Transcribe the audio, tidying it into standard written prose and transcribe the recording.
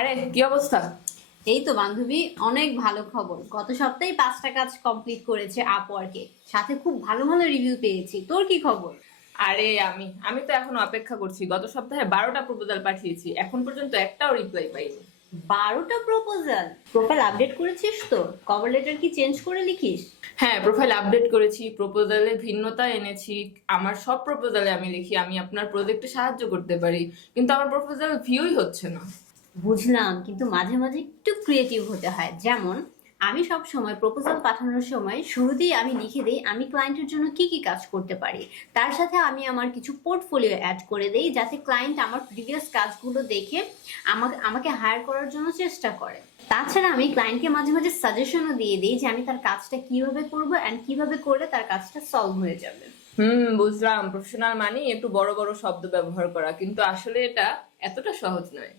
আরে কি অবস্থা? এই তো বান্ধবী, অনেক ভালো খবর। গত সপ্তাহে 5টা কাজ কমপ্লিট করেছে আপওয়ার্কে, সাথে খুব ভালো ভালো রিভিউ পেয়েছি। তোর কি খবর? আরে আমি তো এখন অপেক্ষা করছি। গত সপ্তাহে 12টা প্রপোজাল পাঠিয়েছি, এখন পর্যন্ত একটাও রিপ্লাই পাইনি। 12টা প্রপোজাল? প্রোফাইল আপডেট করেছিস তো? কভার লেটার কি চেঞ্জ করে লিখিস? হ্যাঁ, প্রোফাইল আপডেট করেছি, প্রপোজালে ভিন্নতা এনেছি। আমার সব প্রপোজালে আমি লিখি আমি আপনার প্রজেক্টে সাহায্য করতে পারি, কিন্তু আমার প্রপোজাল ভিউই হচ্ছে না। বুঝলাম, কিন্তু মাঝে মাঝে একটু ক্রিয়েটিভ হতে হয়। যেমন আমি সব সময় প্রপোজাল পাঠানোর সময় শুরুতেই আমি লিখে দেই আমি ক্লায়েন্টের জন্য কি কি কাজ করতে পারি। তার সাথে আমি আমার কিছু পোর্টফোলিও অ্যাড করে দেই, যাতে ক্লায়েন্ট আমার প্রিভিয়াস কাজগুলো দেখে আমাকে হায়ার করার জন্য চেষ্টা করে। তাছাড়া আমি ক্লায়েন্টকে মাঝে মাঝে সাজেশনও দিয়ে দিই যে আমি তার কাজটা কিভাবে করবো অ্যান্ড কিভাবে করলে তার কাজটা সলভ হয়ে যাবে। বুঝলাম। প্রফেশনাল মানে একটু বড় বড় শব্দ ব্যবহার করা, কিন্তু আসলে এটা এতটা সহজ নয়।